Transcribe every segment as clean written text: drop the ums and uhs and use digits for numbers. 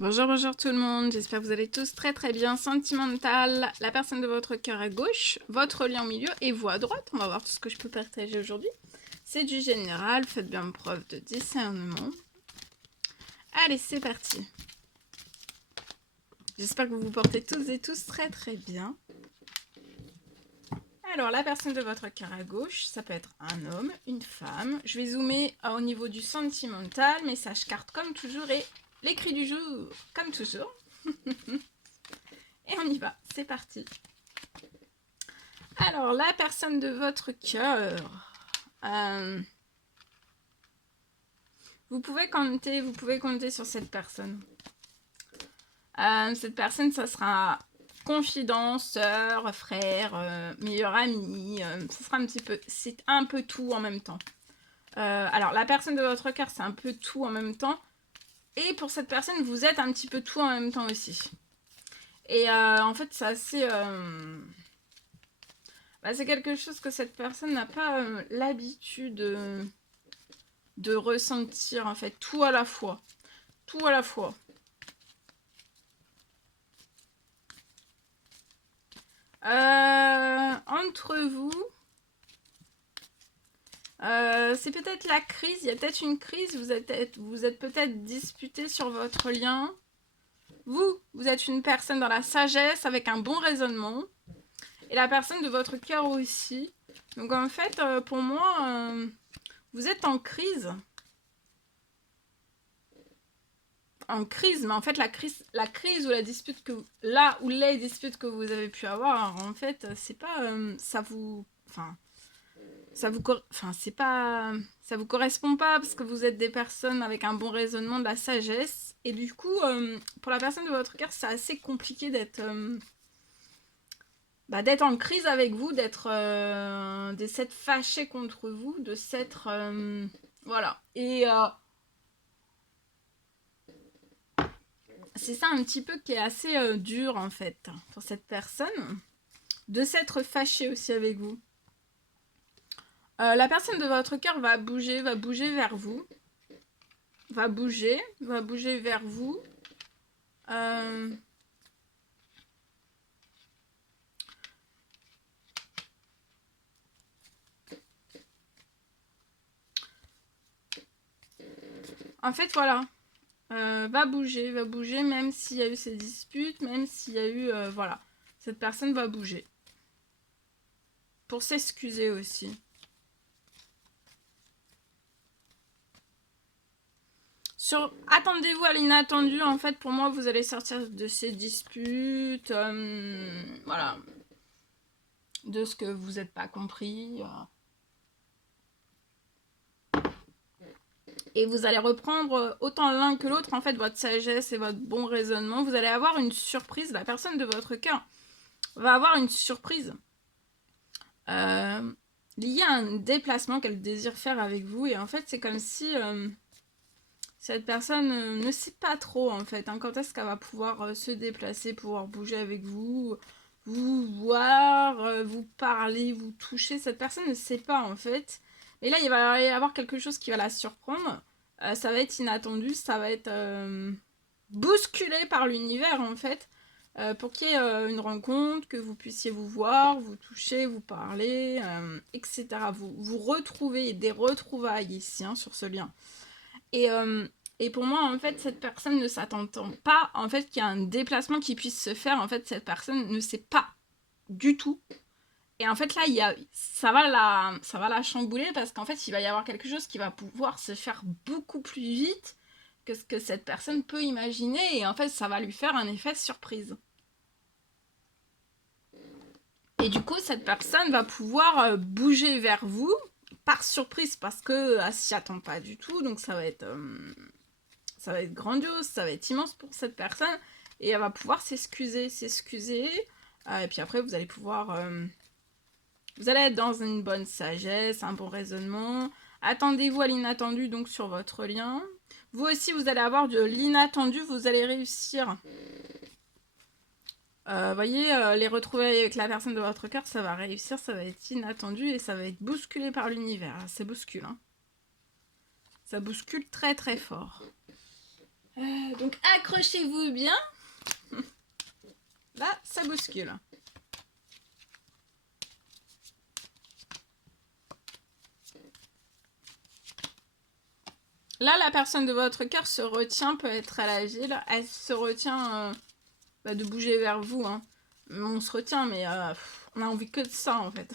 Bonjour, bonjour tout le monde, j'espère que vous allez tous très très bien. Sentimental, la personne de votre cœur à gauche, votre lien au milieu et vous à droite. On va voir tout ce que je peux partager aujourd'hui. C'est du général, faites bien preuve de discernement. Allez, c'est parti. J'espère que vous vous portez tous et tous très très bien. Alors, la personne de votre cœur à gauche, ça peut être un homme, une femme. Je vais zoomer au niveau du sentimental, message carte comme toujours et l'écrit du jour comme toujours. Et on y va, c'est parti. Alors, la personne de votre cœur, vous pouvez compter sur cette personne. Cette personne, ça sera confident, sœur, frère, meilleur ami, ça sera c'est un peu tout en même temps. Alors, la personne de votre cœur, c'est un peu tout en même temps. Et pour cette personne, vous êtes un petit peu tout en même temps aussi. Et en fait, c'est assez... c'est quelque chose que cette personne n'a pas l'habitude de ressentir, en fait, tout à la fois. Tout à la fois. Entre vous, c'est peut-être la crise, il y a peut-être une crise, vous êtes peut-être disputé sur votre lien. Vous êtes une personne dans la sagesse avec un bon raisonnement. Et la personne de votre cœur aussi. Donc en fait, pour moi, vous êtes en crise. En crise, mais en fait, la crise ou la dispute que les disputes que vous avez pu avoir, en fait, c'est pas. Ça vous. Enfin. C'est pas. Ça vous correspond pas parce que vous êtes des personnes avec un bon raisonnement, de la sagesse. Et du coup, pour la personne de votre cœur, c'est assez compliqué d'être en crise avec vous, de s'être fâché contre vous, de s'être voilà. Et c'est ça un petit peu qui est assez dur en fait pour cette personne, de s'être fâché aussi avec vous. La personne de votre cœur va bouger vers vous, va bouger vers vous. Euh, En fait, voilà. Va bouger, même s'il y a eu ces disputes, même s'il y a eu... voilà. Cette personne va bouger. Pour s'excuser aussi. Attendez-vous à l'inattendu, en fait, pour moi, vous allez sortir de ces disputes, voilà. De ce que vous n'êtes pas compris. Et vous allez reprendre autant l'un que l'autre, en fait, votre sagesse et votre bon raisonnement. Vous allez avoir une surprise. La personne de votre cœur va avoir une surprise liée à un déplacement qu'elle désire faire avec vous. Et en fait, c'est comme si cette personne ne sait pas trop, en fait, quand est-ce qu'elle va pouvoir se déplacer, pouvoir bouger avec vous, vous voir, vous parler, vous toucher. Cette personne ne sait pas, en fait. Et là, il va y avoir quelque chose qui va la surprendre. Ça va être inattendu, ça va être bousculé par l'univers, en fait, pour qu'il y ait une rencontre, que vous puissiez vous voir, vous toucher, vous parler, etc. Vous retrouvez des retrouvailles ici, sur ce lien. Et pour moi, en fait, cette personne ne s'attend pas, en fait, qu'il y a un déplacement qui puisse se faire. En fait, cette personne ne sait pas du tout. Et en fait, là, ça va la chambouler parce qu'en fait, il va y avoir quelque chose qui va pouvoir se faire beaucoup plus vite que ce que cette personne peut imaginer. Et en fait, ça va lui faire un effet surprise. Et du coup, cette personne va pouvoir bouger vers vous par surprise parce que elle s'y attend pas du tout. Donc, ça va être grandiose, ça va être immense pour cette personne. Et elle va pouvoir s'excuser. Et puis après, vous allez pouvoir... vous allez être dans une bonne sagesse, un bon raisonnement. Attendez-vous à l'inattendu, donc, sur votre lien. Vous aussi, vous allez avoir de l'inattendu, vous allez réussir. Voyez, les retrouvailles avec la personne de votre cœur, ça va réussir, ça va être inattendu et ça va être bousculé par l'univers. Ça bouscule, hein. Ça bouscule très très fort. Donc accrochez-vous bien. Là, ça bouscule. Là, la personne de votre cœur se retient, peut être à la ville. Elle se retient de bouger vers vous. Hein. On se retient, mais on a envie que de ça, en fait.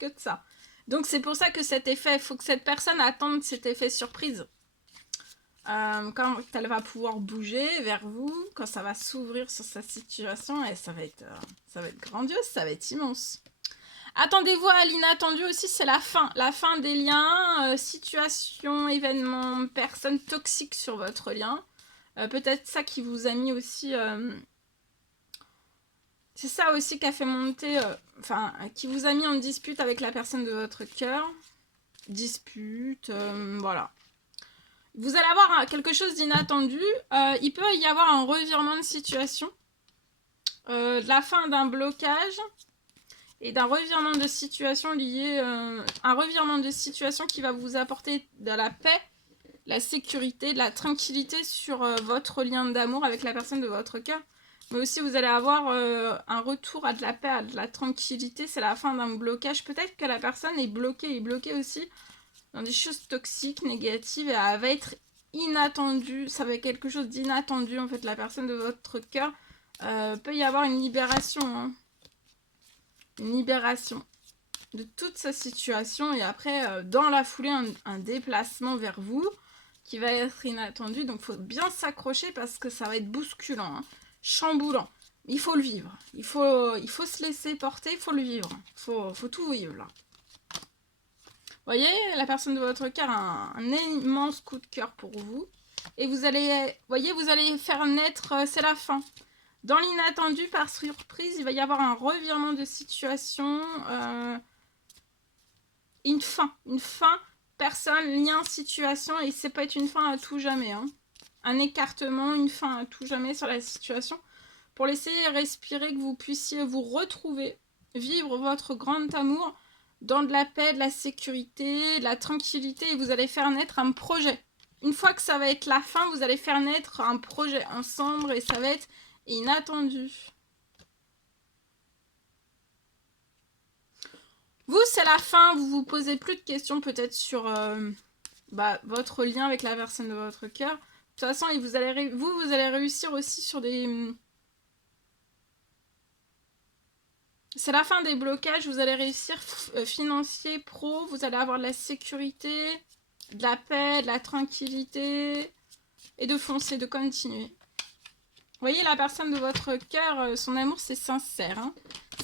Que de ça. Donc, c'est pour ça que cet effet, il faut que cette personne attende cet effet surprise. Quand elle va pouvoir bouger vers vous, quand ça va s'ouvrir sur sa situation, et ça va être grandiose, ça va être immense. Attendez-vous à l'inattendu aussi, c'est la fin des liens, situation, événements, personnes toxiques sur votre lien. Peut-être ça qui vous a mis aussi... c'est ça aussi qui a fait monter... qui vous a mis en dispute avec la personne de votre cœur. Dispute, voilà. Vous allez avoir quelque chose d'inattendu. Il peut y avoir un revirement de situation. De la fin d'un blocage. Et d'un revirement de situation lié... un revirement de situation qui va vous apporter de la paix, la sécurité, de la tranquillité sur votre lien d'amour avec la personne de votre cœur. Mais aussi, vous allez avoir un retour à de la paix, à de la tranquillité. C'est la fin d'un blocage. Peut-être que la personne est bloquée aussi dans des choses toxiques, négatives. Et elle va être inattendue. Ça va être quelque chose d'inattendu, en fait. La personne de votre cœur peut y avoir une libération, hein. Une libération de toute sa situation et après dans la foulée un déplacement vers vous qui va être inattendu, donc il faut bien s'accrocher parce que ça va être bousculant, hein, chamboulant. Il faut le vivre, il faut se laisser porter, il faut le vivre, faut tout vivre là. Vous voyez, la personne de votre cœur a un immense coup de cœur pour vous et vous allez faire naître, c'est la fin. Dans l'inattendu, par surprise, il va y avoir un revirement de situation, une fin, personne, lien, situation, et c'est pas être une fin à tout jamais. Hein. Un écartement, une fin à tout jamais sur la situation, pour laisser respirer, que vous puissiez vous retrouver, vivre votre grand amour dans de la paix, de la sécurité, de la tranquillité, et vous allez faire naître un projet. Une fois que ça va être la fin, vous allez faire naître un projet ensemble, et ça va être inattendu. Vous, c'est la fin, vous vous posez plus de questions peut-être sur votre lien avec la personne de votre cœur. De toute façon, vous allez réussir aussi sur des... C'est la fin des blocages, vous allez réussir financier, pro, vous allez avoir de la sécurité, de la paix, de la tranquillité, et de foncer, de continuer. Vous voyez, la personne de votre cœur, son amour, c'est sincère. Hein.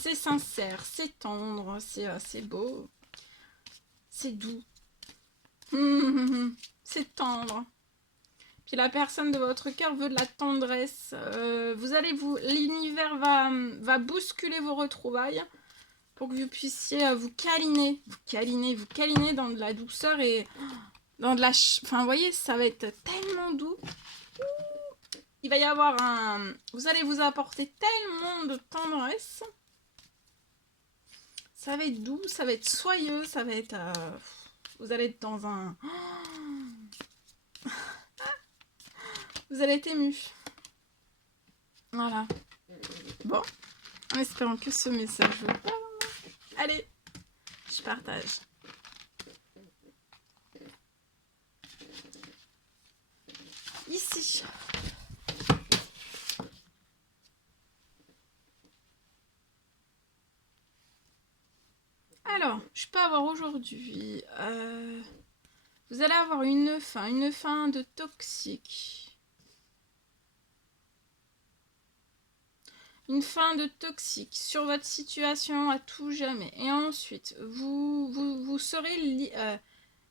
C'est sincère, c'est tendre, c'est beau, c'est doux. C'est tendre. Puis la personne de votre cœur veut de la tendresse. L'univers va bousculer vos retrouvailles pour que vous puissiez vous câliner dans de la douceur et dans de la... Enfin, vous voyez, ça va être tellement doux. Il va y avoir vous allez vous apporter tellement de tendresse. Ça va être doux, ça va être soyeux, ça va être... vous allez être dans un... Vous allez être ému. Voilà. Bon, en espérant que ce message vous parle. Allez, je partage. Ici. Alors, je peux avoir aujourd'hui... vous allez avoir une fin de toxique. Une fin de toxique sur votre situation à tout jamais. Et ensuite, vous serez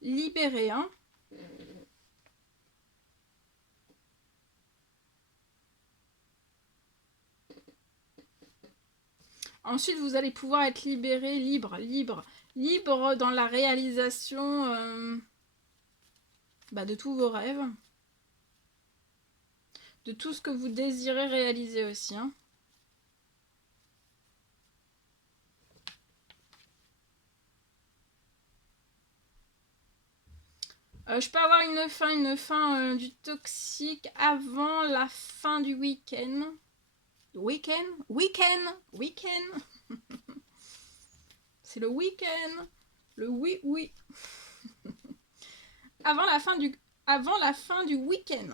libéré. Hein. Ensuite, vous allez pouvoir être libéré, libre dans la réalisation de tous vos rêves. De tout ce que vous désirez réaliser aussi. Hein. Je peux avoir une fin du toxique avant la fin du week-end. Week-end. C'est le week-end. Le oui. avant la fin du week-end.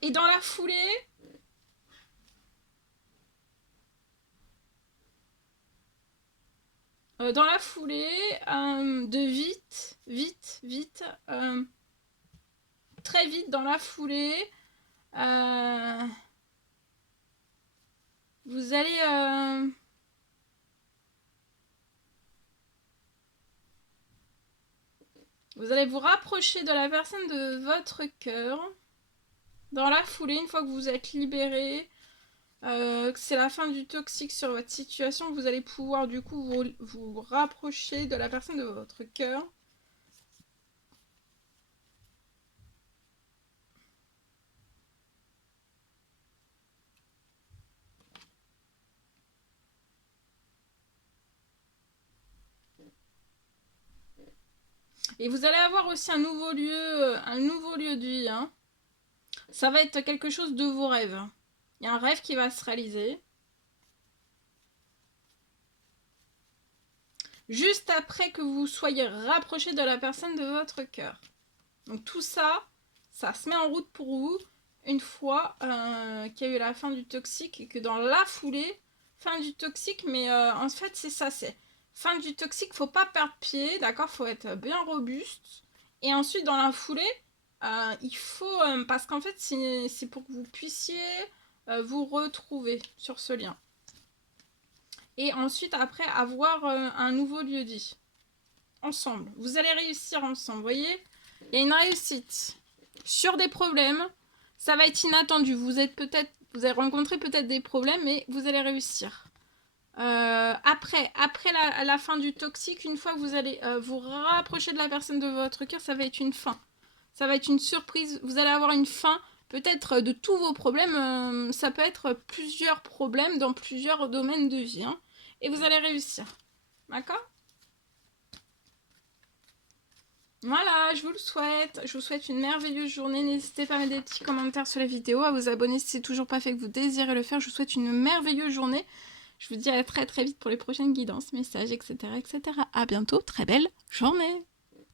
Et dans la foulée, de vite, très vite dans la foulée, vous allez vous rapprocher de la personne de votre cœur. Dans la foulée, une fois que vous êtes libéré, que c'est la fin du toxique sur votre situation, vous allez pouvoir du coup vous rapprocher de la personne de votre cœur. Et vous allez avoir aussi un nouveau lieu de vie. Hein. Ça va être quelque chose de vos rêves. Il y a un rêve qui va se réaliser. Juste après que vous soyez rapproché de la personne de votre cœur. Donc tout ça, ça se met en route pour vous une fois qu'il y a eu la fin du toxique et que dans la foulée, fin du toxique, mais en fait c'est ça, c'est fin du toxique, faut pas perdre pied, d'accord, faut être bien robuste. Et ensuite dans la foulée, il faut, parce qu'en fait c'est pour que vous puissiez vous retrouver sur ce lien. Et ensuite après avoir un nouveau lieu dit. Ensemble, vous allez réussir ensemble, vous voyez. Il y a une réussite sur des problèmes, ça va être inattendu. Vous allez rencontrer peut-être des problèmes, mais vous allez réussir. Après la fin du toxique, une fois que vous allez vous rapprocher de la personne de votre cœur, ça va être une fin. Ça va être une surprise. Vous allez avoir une fin, peut-être de tous vos problèmes. Ça peut être plusieurs problèmes dans plusieurs domaines de vie. Hein, et vous allez réussir. D'accord ? Voilà, je vous le souhaite. Je vous souhaite une merveilleuse journée. N'hésitez pas à mettre des petits commentaires sur la vidéo, à vous abonner si c'est toujours pas fait que vous désirez le faire. Je vous souhaite une merveilleuse journée. Je vous dis à très vite pour les prochaines guidances, messages, etc. À bientôt. Très belle journée.